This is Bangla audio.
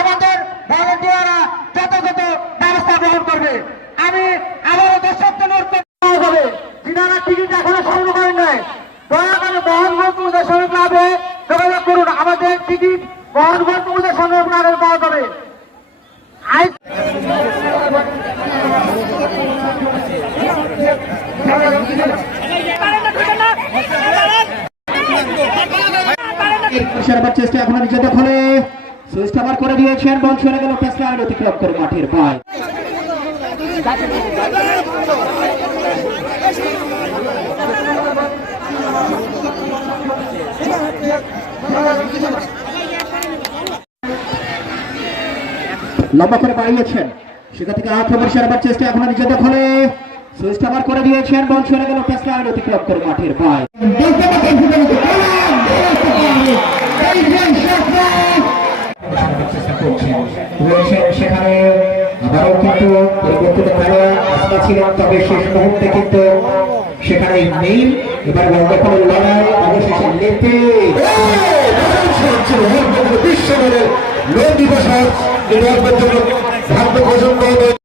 আমাদের ভলেন্টিয়াররা যথাযথ ব্যবস্থা গ্রহণ করবে। আমি আবারও করতে হবে। যিনারা টিকিট এখনও সংগ্রহ করেন নাই, দয়া করে মোহনগঞ্জ সঙ্গে ক্লাবে যোগাযোগ করুন। আমাদের টিকিট মোহনগঞ্জ মুজার সঙ্গে ক্লাবে পাওয়া যাবে। সেরাবার চেষ্টা নিজে দখলে সুইচ করে দিয়েছেন, বল গেল লাইন অতিক্রম করে মাঠের পায়। লম্বা করে বাড়িয়েছেন। সেখান থেকে আক্রমণ সেরাবার চেষ্টা এখনও নিজে দখলে সুইচ আবার করে দিয়েছেন, বল চলে গেল টেস্ট অতিক্রম করে মাঠের রয়েছেন সেখানে আবারও কিন্তু তবে শেষ মুহূর্তে কিন্তু সেখানে নেই এবার দখলের লড়াই অবশেষে লোক দিবস ভাগ্য ঘোষণ করবে